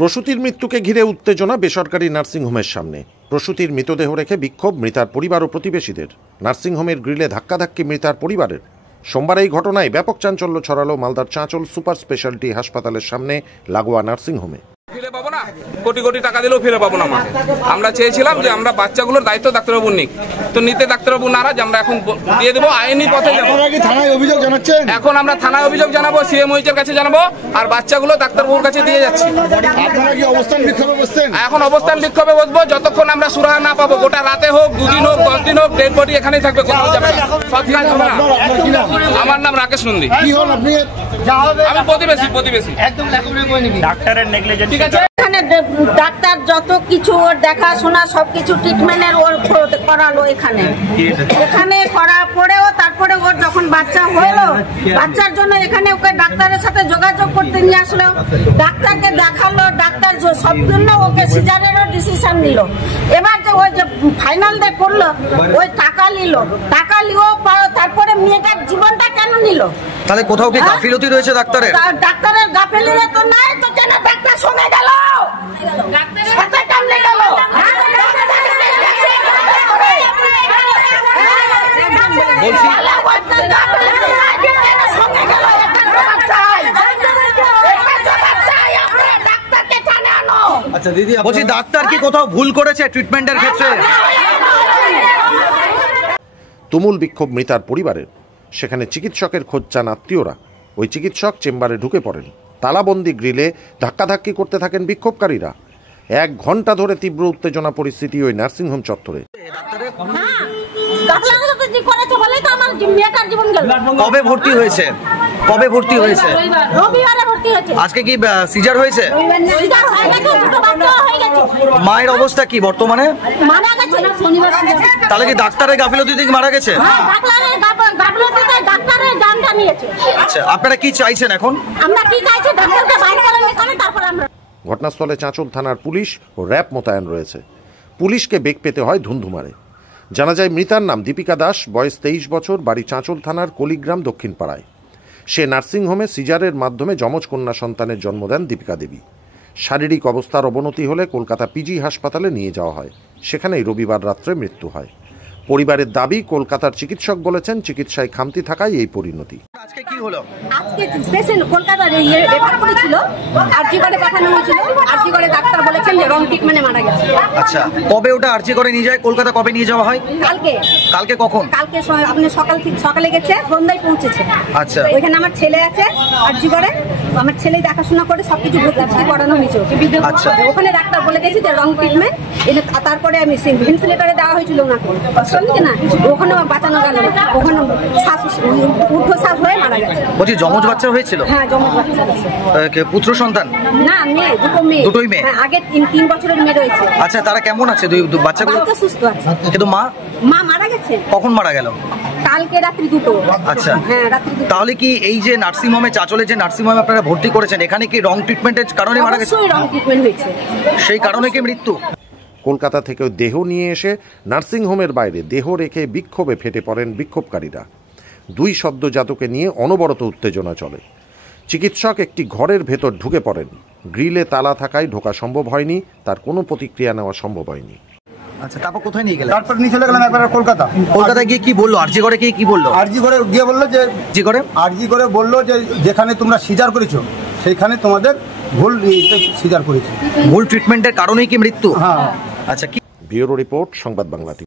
প্রসূতির মৃত্যুকে ঘিরে উত্তেজনা বেসরকারি নার্সিংহোমের সামনে। প্রসূতির মৃতদেহ রেখে বিক্ষোভ মৃতার পরিবার ও প্রতিবেশীদের। নার্সিংহোমের গ্রিলে ধাক্কাধাক্কি মৃতার পরিবারের। সোমবার এই ঘটনায় ব্যাপক চাঞ্চল্য ছড়ালো মালদার চাঁচল সুপার স্পেশালিটি হাসপাতালের সামনে লাগোয়া নার্সিংহোমে। ফিরে পাবো না, কোটি কোটি টাকা দিলেও ফিরে পাবো না। আমরা চেয়েছিলাম যে আমরা বাচ্চাগুলোর দায়িত্ব ডাক্তারবাবু নিক, তো নিতে ডাক্তারবাবু নারাজ। আমরা এখন দিয়ে দেবো, আইনি পথে যাবো। এখন আমরা থানায় অভিযোগ জানাবো, সিএমওইচের কাছে জানাবো, আর বাচ্চাগুলো ডাক্তারবাবুর কাছে দিয়ে যাচ্ছি। এখন অবস্থান বিক্ষোভে বসবো যতক্ষণ আমরা সুরাহা না পাবো। গোটা রাতে হোক, 2 দিন হোক, 10 দিন হোক, ডেড বডি এখানেই থাকবে, কোথাও যাবে না। আমার নাম রাকেশ নন্দী। আমি প্রতিবেশী। ডাক্তারের নেগলিজেন্স। এখানে ডাক্তার যত কিছু ওর দেখাশোনা সবকিছু ট্রিটমেন্টের ওর করালো এখানে করার পরেও তারপরে ওর যখন বাচ্চা হলো, বাচ্চার জন্য এখানে ওকে ডাক্তারের সাথে যোগাযোগ করতে নিয়ে আসলো, ডাক্তারকে দেখালো, ডাক্তার সব জন্য ওকে সিজারেরও ডিসিশন নিল। এবার যে ওই যে ফাইনাল ডে করলো, ওই টাকা লিও তারপরে মেয়েটার জীবনটা কেন নিল? তাহলে কোথাও কি গাফিলতি রয়েছে ডাক্তারের? ডাক্তারের গাফিলতি তো নাই, তো কেন ডাক্তার সঙ্গে গেল? সাথে কেমনে গেল? আচ্ছা দিদি, বলছি ডাক্তার কি কোথাও ভুল করেছে ট্রিটমেন্টের ক্ষেত্রে? তুমুল বিক্ষোভ মৃতার পরিবারের। সেখানে চিকিৎসকের খোঁজ চান আত্মীয়রা। ওই চিকিৎসক চেম্বারে ঢুকে পড়েন। তালাবন্দি গ্রিলে ধাক্কাধাক্কি করতে থাকেন বিক্ষোভকারীরা। 1 ঘন্টা ধরে তীব্র উত্তেজনা পরিস্থিতি ওই নার্সিংহোম চত্বরে। কবে ভর্তি হয়েছে? আজকে কি সিজার হয়েছে? মায়ের অবস্থা কি বর্তমানে? তাহলে কি ডাক্তারের গাফিলতি থেকে মারা গেছে? আচ্ছা, আপনারা কি চাইছেন এখন? ঘটনাস্থলে চাঁচল থানার পুলিশ ও র্যাব মোতায়েন রয়েছে। পুলিশকে বেগ পেতে হয় ধুন্ধুমারে। জানা যায় মৃতার নাম দীপিকা দাস, বয়স 23 বছর, বাড়ি চাঁচল থানার কলিগ্রাম দক্ষিণ পাড়ায়। সে নার্সিংহোমে সিজারের মাধ্যমে যমজ কন্যা সন্তানের জন্ম দেন দীপিকা দেবী। শারীরিক অবস্থার অবনতি হলে কলকাতা পিজি হাসপাতালে নিয়ে যাওয়া হয়। সেখানেই রবিবার রাত্রে মৃত্যু হয়। পরিবারের দাবি, কলকাতার চিকিৎসক বলেছেন চিকিৎসায় খামতি থাকায় এই পরিণতি। আজকে কি হলো? আজকে পেশেন্ট কলকাতার রেফার করেছিল, আরজি করে পাঠানো হয়েছিল। আরজি করে ডাক্তার বলেছেন যে রং ট্রিটমেন্টে মারা গেছে। আচ্ছা, কবে ওটা আরজি করে নিয়ে যায়? কলকাতা কবে নিয়ে যাওয়া হয়? কালকে কখন? কালকে আপনি সকালে গেছে, সন্ধ্যায় পৌঁছেছে। আচ্ছা, ওইখানে আমার ছেলে আছে আরজি করে, আমার ছেলে দেখাশোনা করে সবকিছু ভর্তি করানো হয়েছে। আচ্ছা, ওখানে ডাক্তার বলে গেছে যে রং ট্রিটমেন্ট। তারপরে আমি ভেন্টিলেটরে দেওয়া হয়েছিল ওনাকে, না ওখানে বাঁচানো গেল না, ওখানে ঊর্ধ্বশ্বাস হয়ে মারা গেছে। বলছি জমজ বাচ্চা হয়েছিল? হ্যাঁ, জমজ বাচ্চা। পুত্র সন্তান? না, মেয়ে, দুটোই মেয়ে। হ্যাঁ, আগে 3 বছরের মেয়ে রয়েছে। আচ্ছা, তারা কেমন আছে? বাচ্চাগুলো সুস্থ আছে, কিন্তু মা মারা গেছে। কখন মারা গেল? কালকে রাত্রি 2টো। আচ্ছা, হ্যাঁ রাত্রি 2টো। তাহলে কি এই যে নার্সিংহোমে, চাঁচলে যে নার্সিংহোমে আপনারা ভর্তি করেছেন, এখানে কি রং ট্রিটমেন্টের কারণে মারা গেছে? রং ট্রিটমেন্ট হয়েছে, সেই কারণে কি মৃত্যু? কলকাতা থেকেও দেহ নিয়ে এসে নার্সিংহোমের বাইরে দেহ রেখে বিক্ষোভে ফেটে পড়েন বিক্ষোভকারীরা। 2 সদ্যজাতকে নিয়ে অনবরত উত্তেজনা চলে। চিকিৎসক একটি ঘরের ভেতর ঢুকে পড়েন। গ্রিলে তালা থাকায় ঢোকা সম্ভব হয়নি, তার কোনো প্রতিক্রিয়া নেওয়া সম্ভব হয়নি। আচ্ছা, তারপর কোথায় নিয়ে গেলেন? তারপর নিয়ে চলে গেলাম একবার কলকাতায় গিয়ে কি বললো? আরজি করে কি বললো? আরজি করে গিয়ে বললো যে বললো যে যেখানে তোমরা সিজার করেছো সেইখানে তোমাদের ভুল সিজার করেছো, ভুল ট্রিটমেন্টের কারণেই কি মৃত্যু? হ্যাঁ। আচ্ছা, কি ব্যুরো রিপোর্ট, সংবাদ বাংলা।